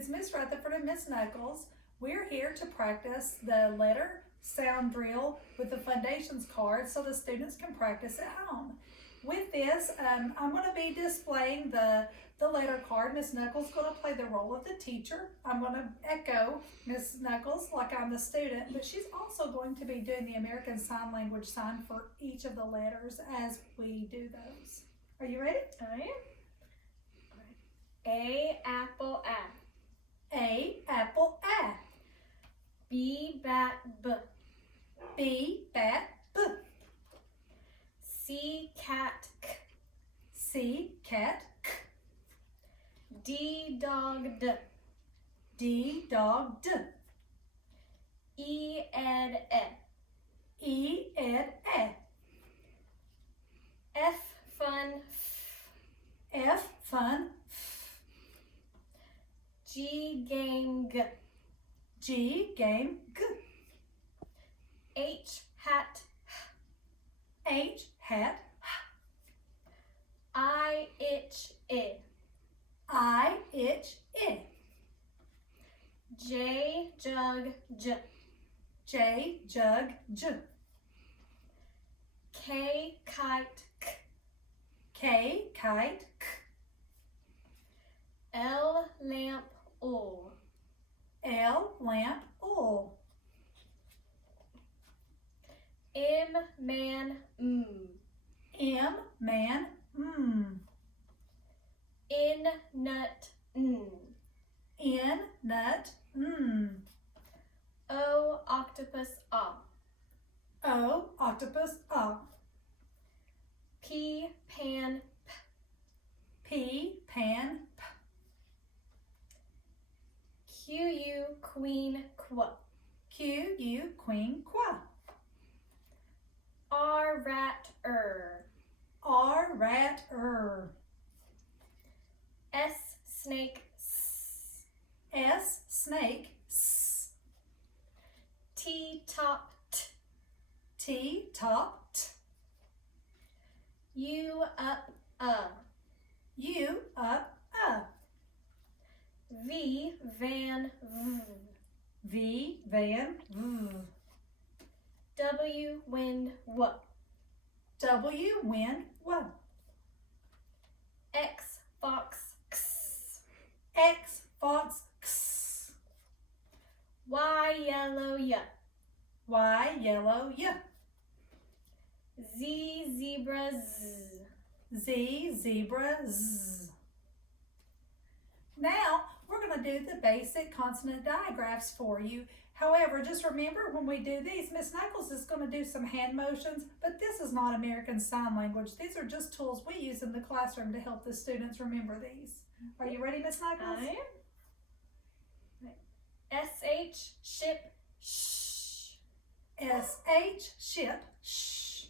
It's Miss Rutherford and Miss Knuckles. We're here to practice the letter sound drill with the foundations card so the students can practice at home. With this, I'm going to be displaying the letter card. Miss Knuckles is going to play the role of the teacher. I'm going to echo Miss Knuckles like I'm the student, but she's also going to be doing the American Sign Language sign for each of the letters as we do those. Are you ready? I am. A apple A. A apple A. B bat B. B bat B. C cat K. C cat K. D dog D. D dog D. E ed E. E ed E. F fun F. F fun F. G game G. G game G. H hat H hat I itch I. I itch I. J jug J. J jug J. K kite K. K kite K. L lamp O. L lamp O. M man M. M man N nut N. N nut O octopus A. O octopus A. P pan P pan P. Q U queen Qu. Q U queen Qua. R rat R rat S snake S. S snake S. T top T. T top T. U up U up V van V. V van V. W wind W. W win W. X fox X. X fox X. Y yellow Y. Y yellow Y. Z zebra Z. Z zebra Z. Now we're going to do the basic consonant digraphs for you. However, just remember when we do these, Miss Knuckles is going to do some hand motions, but this is not American Sign Language. These are just tools we use in the classroom to help the students remember these. Are you ready, Miss Knuckles? I am. SH ship sh. S-H, ship, sh.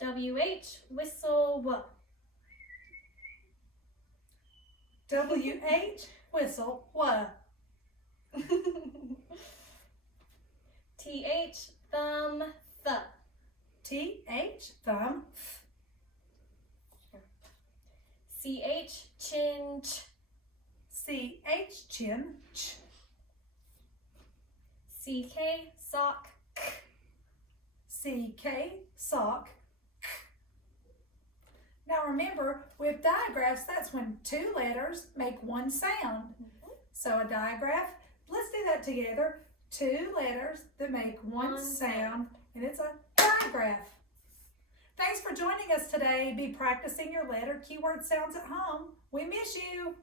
WH whistle W. W-H, whistle, W. TH thumb th. T-H, thumb, CH chin ch. C-H, chin, ch. CK sock k. C-K, sock, k. Now remember, with digraphs, that's when two letters make one sound. So a digraph, let's do that together. Two letters that make one sound, and it's a digraph. Thanks for joining us today. Be practicing your letter keyword sounds at home. We miss you.